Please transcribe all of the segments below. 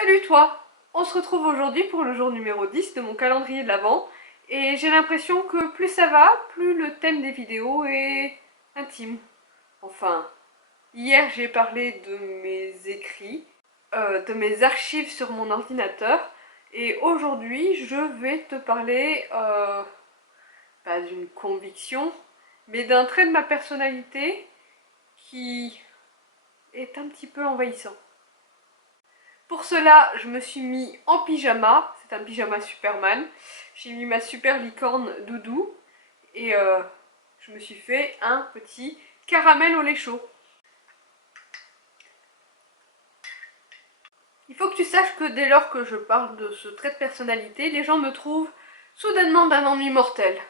Salut toi! On se retrouve aujourd'hui pour le jour numéro 10 de mon calendrier de l'Avent et j'ai l'impression que plus ça va, plus le thème des vidéos est intime. Enfin, hier j'ai parlé de mes écrits, de mes archives sur mon ordinateur et aujourd'hui je vais te parler, pas d'une conviction, mais d'un trait de ma personnalité qui est un petit peu envahissant. Pour cela, je me suis mis en pyjama, c'est un pyjama Superman. J'ai mis ma super licorne doudou et je me suis fait un petit caramel au lait chaud. Il faut que tu saches que dès lors que je parle de ce trait de personnalité, les gens me trouvent soudainement d'un ennui mortel.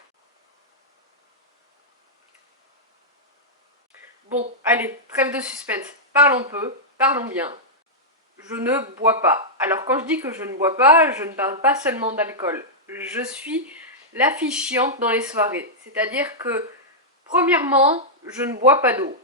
Bon, allez, trêve de suspense, parlons peu, parlons bien. Je ne bois pas. Alors quand je dis que je ne bois pas, je ne parle pas seulement d'alcool. Je suis la fille chiante dans les soirées. C'est-à-dire que, premièrement, je ne bois pas d'eau.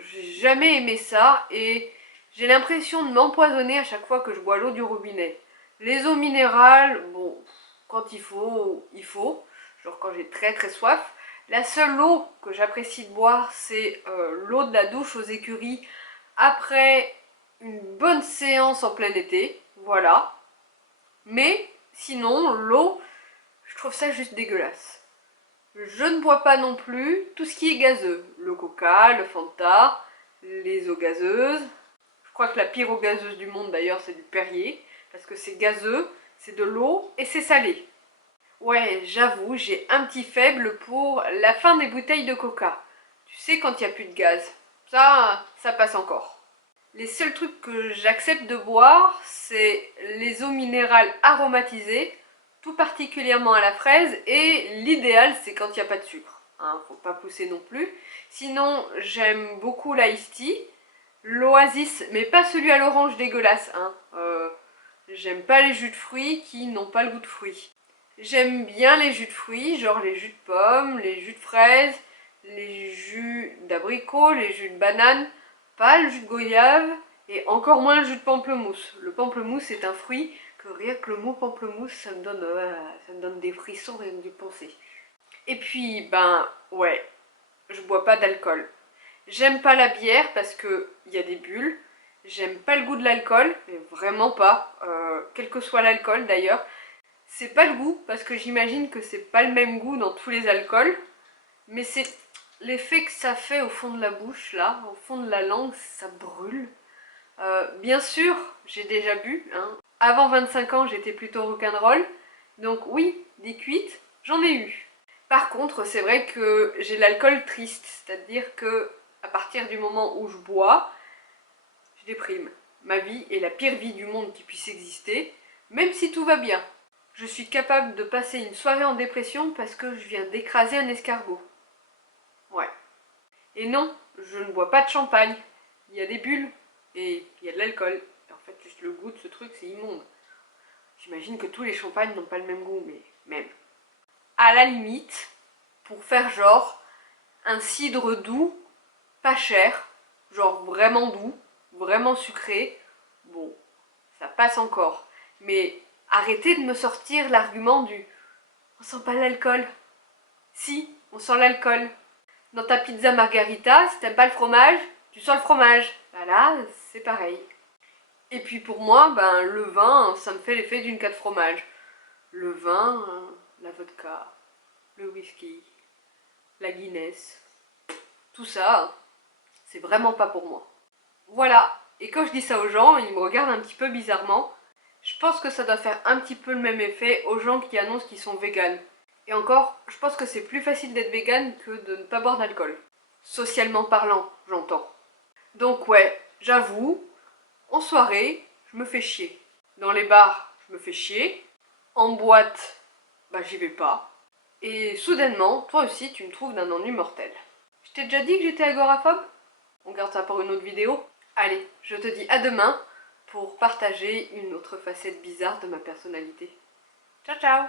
J'ai jamais aimé ça et j'ai l'impression de m'empoisonner à chaque fois que je bois l'eau du robinet. Les eaux minérales, bon, quand il faut, il faut. Genre quand j'ai très très soif. La seule eau que j'apprécie de boire, c'est l'eau de la douche aux écuries après une bonne séance en plein été, voilà. Mais sinon, l'eau, je trouve ça juste dégueulasse. Je ne bois pas non plus tout ce qui est gazeux. Le coca, le Fanta, les eaux gazeuses. Je crois que la pire eau gazeuse du monde d'ailleurs, c'est du Perrier. Parce que c'est gazeux, c'est de l'eau et c'est salé. Ouais, j'avoue, j'ai un petit faible pour la fin des bouteilles de coca. Tu sais, quand il n'y a plus de gaz. Ça passe encore. Les seuls trucs que j'accepte de boire, c'est les eaux minérales aromatisées, tout particulièrement à la fraise, et l'idéal c'est quand il n'y a pas de sucre. Hein, faut pas pousser non plus. Sinon, j'aime beaucoup l'ice tea, l'Oasis, mais pas celui à l'orange dégueulasse. Hein. J'aime pas les jus de fruits qui n'ont pas le goût de fruits. J'aime bien les jus de fruits, genre les jus de pommes, les jus de fraises, les jus d'abricot, les jus de banane. Pas le jus de goyave et encore moins le jus de pamplemousse. Le pamplemousse est un fruit que rien que le mot pamplemousse, ça me donne des frissons rien que d'y penser. Et puis, ben, ouais, je bois pas d'alcool. J'aime pas la bière parce que il y a des bulles. J'aime pas le goût de l'alcool, mais vraiment pas. Quel que soit l'alcool d'ailleurs. C'est pas le goût parce que j'imagine que c'est pas le même goût dans tous les alcools. Mais c'est l'effet que ça fait au fond de la bouche, là, au fond de la langue, ça brûle. Bien sûr, j'ai déjà bu. Hein. Avant 25 ans, j'étais plutôt rock'n'roll. Donc oui, des cuites, j'en ai eu. Par contre, c'est vrai que j'ai l'alcool triste. C'est-à-dire que à partir du moment où je bois, je déprime. Ma vie est la pire vie du monde qui puisse exister, même si tout va bien. Je suis capable de passer une soirée en dépression parce que je viens d'écraser un escargot. Ouais. Et non, je ne bois pas de champagne. Il y a des bulles et il y a de l'alcool. En fait, juste le goût de ce truc, c'est immonde. J'imagine que tous les champagnes n'ont pas le même goût, mais même. À la limite, pour faire genre, un cidre doux, pas cher, genre vraiment doux, vraiment sucré, bon, ça passe encore. Mais arrêtez de me sortir l'argument du « on sent pas l'alcool ». Si, on sent l'alcool. Dans ta pizza margarita, si t'aimes pas le fromage, tu sens le fromage. Bah là, c'est pareil. Et puis pour moi, ben, le vin, ça me fait l'effet d'une canne de fromage. Le vin, la vodka, le whisky, la Guinness, tout ça, c'est vraiment pas pour moi. Voilà. Et quand je dis ça aux gens, ils me regardent un petit peu bizarrement. Je pense que ça doit faire un petit peu le même effet aux gens qui annoncent qu'ils sont véganes. Et encore, je pense que c'est plus facile d'être végane que de ne pas boire d'alcool. Socialement parlant, j'entends. Donc ouais, j'avoue, en soirée, je me fais chier. Dans les bars, je me fais chier. En boîte, bah j'y vais pas. Et soudainement, toi aussi, tu me trouves d'un ennui mortel. Je t'ai déjà dit que j'étais agoraphobe? On garde ça pour une autre vidéo. Allez, je te dis à demain pour partager une autre facette bizarre de ma personnalité. Ciao ciao!